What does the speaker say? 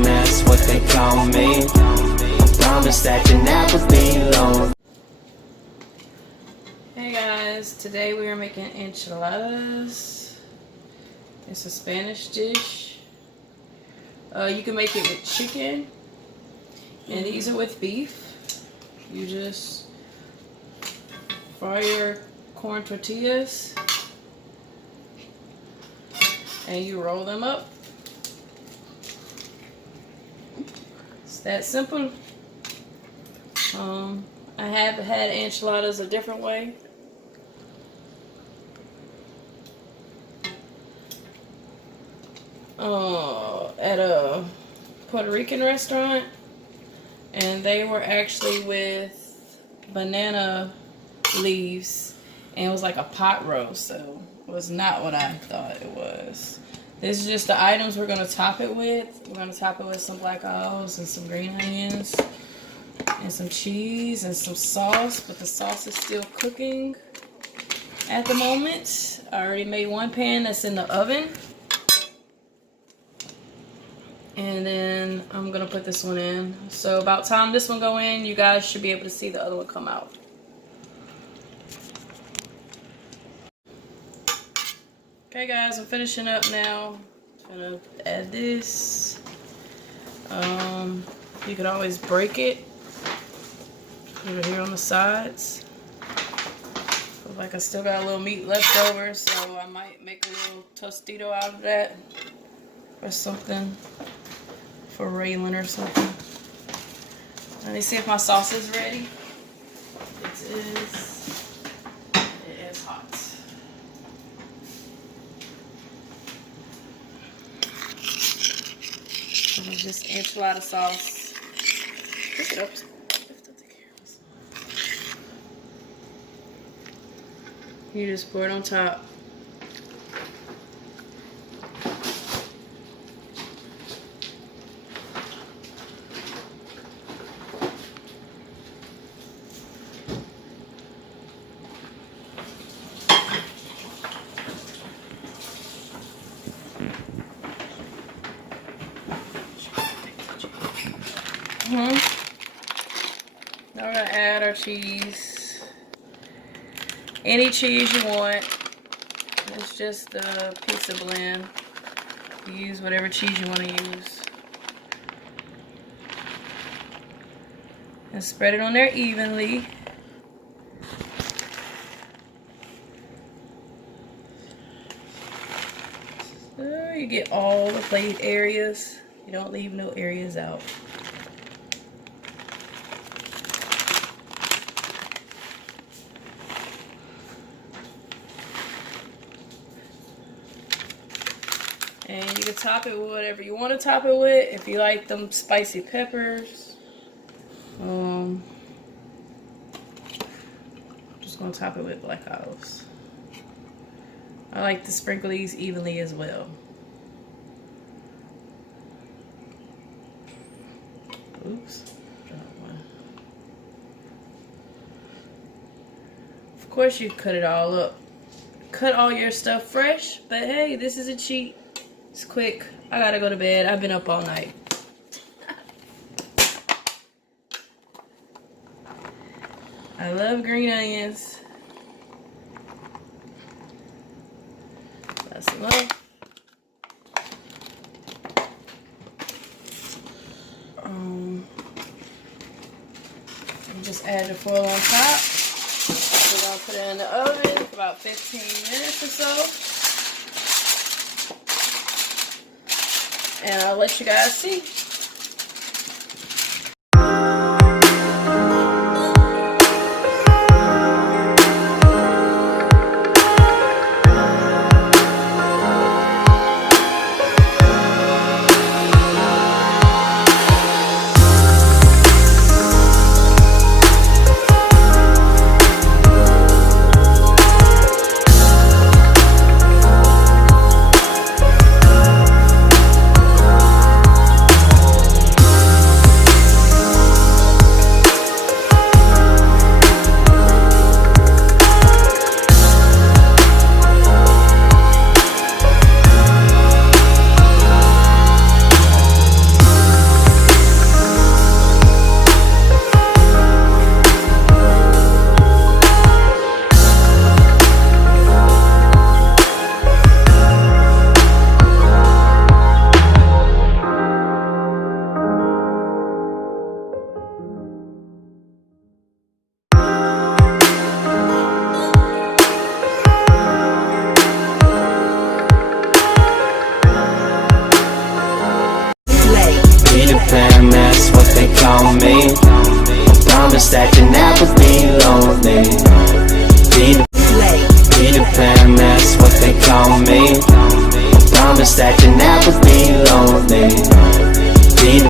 and that's what they call me. I promise that you never be alone. Hey guys, today we are making enchiladas. It's a Spanish dish. You can make it with chicken, and these are with beef. You just fry your corn tortillas and you roll them up. It's that simple. I have had enchiladas a different way. At a Puerto Rican restaurant, and they were actually with banana leaves, and it was like a pot roast, so it was not what I thought it was. This is just the items we're going to top it with. We're going to top it with some black olives and some green onions and some cheese and some sauce, but the sauce is still cooking at the moment. I already made one pan that's in the oven. And then I'm gonna put this one in. So about time this one go in, you guys should be able to see the other one come out. Okay guys, I'm finishing up now. I'm gonna add this. You could always break it. Put it here on the sides. Look like I still got a little meat left over, so I might make a little tostito out of that or something. For Raylan or something. Let me see if my sauce is ready. It is hot. This is just enchilada sauce. Pick it up. Lift up the cameras. You just pour it on top. Now we're gonna add our cheese. Any cheese you want. It's just a pizza blend. You use whatever cheese you want to use. And spread it on there evenly. So you get all the plate areas. You don't leave no areas out. And you can top it with whatever you want to top it with. If you like them spicy peppers. I'm just going to top it with black olives. I like to sprinkle these evenly as well. Oops. Dropped one. Of course you cut it all up. Cut all your stuff fresh. But hey, this is a cheat. It's quick. I gotta go to bed. I've been up all night. I love green onions. That's enough. Just add the foil on top. We're gonna put it in the oven for about 15 minutes or so. And I'll let you guys see. promise that you never be lonely.